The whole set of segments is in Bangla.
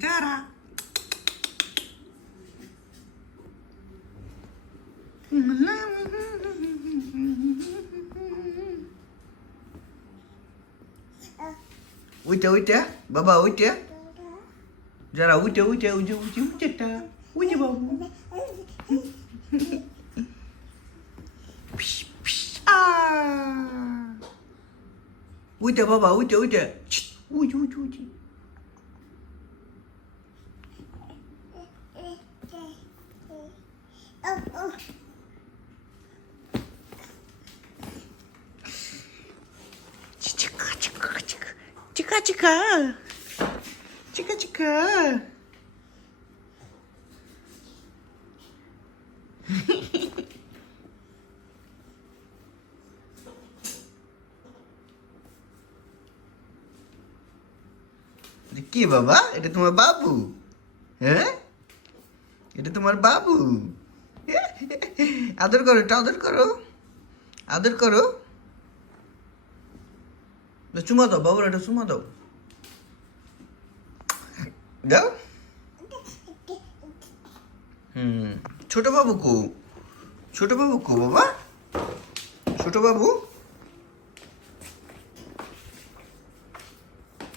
যারা ওইটা ওইটা বাবা ওইটা যারা ওইটা ওইটা ওইটা ওইটা ওইটা ওইটা বাবু ওইটা বাবা ওইটা ওইটা ওইটা ওইটা ওইটা Chica, chica. Chica, chica. কি বাবা এটা তোমার বাবু হ্যাঁ এটা তোমার বাবু আদর করো এটা আদর করো আদর করো চুমা দাও বাবুর একটা চুমা দাও দাও ছোট বাবু কো ছোট বাবু কো বাবা ছোট বাবু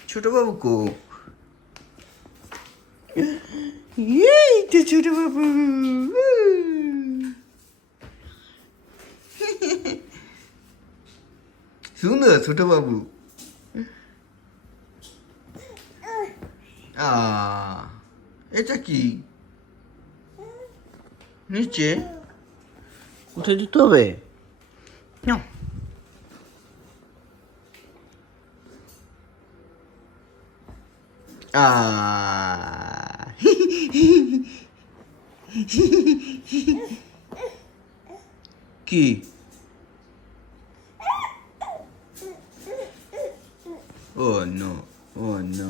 ছোট বাবু কো এই তো ছোট বাবু সুন্দর ছোট বাবু এটা কি নিচে উঠে দিতে হবে নাও কি oh no oh no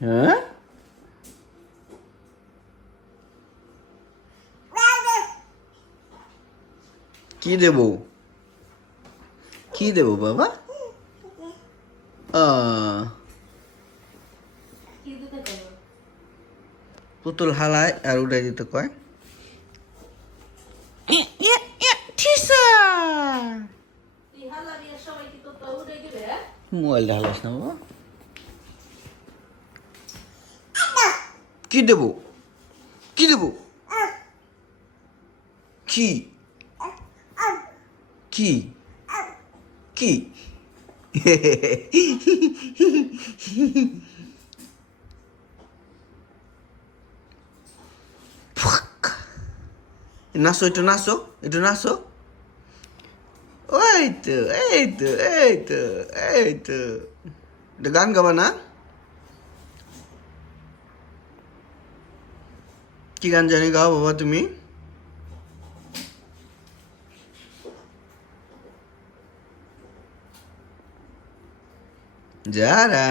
হ্যাঁ কি দেব কি দেব বাবা পুতুল হালায় আর উড়াই দিতে কয় মোবাইলটা হালাস না বাবা কি দেব কি দেব কি কি কি নাচো একটু নাচো একটু নাচো ওই তো এই তো এই তো এই তো এটা গান গাবা না কি গান জানি গাও বাবা তুমি যারা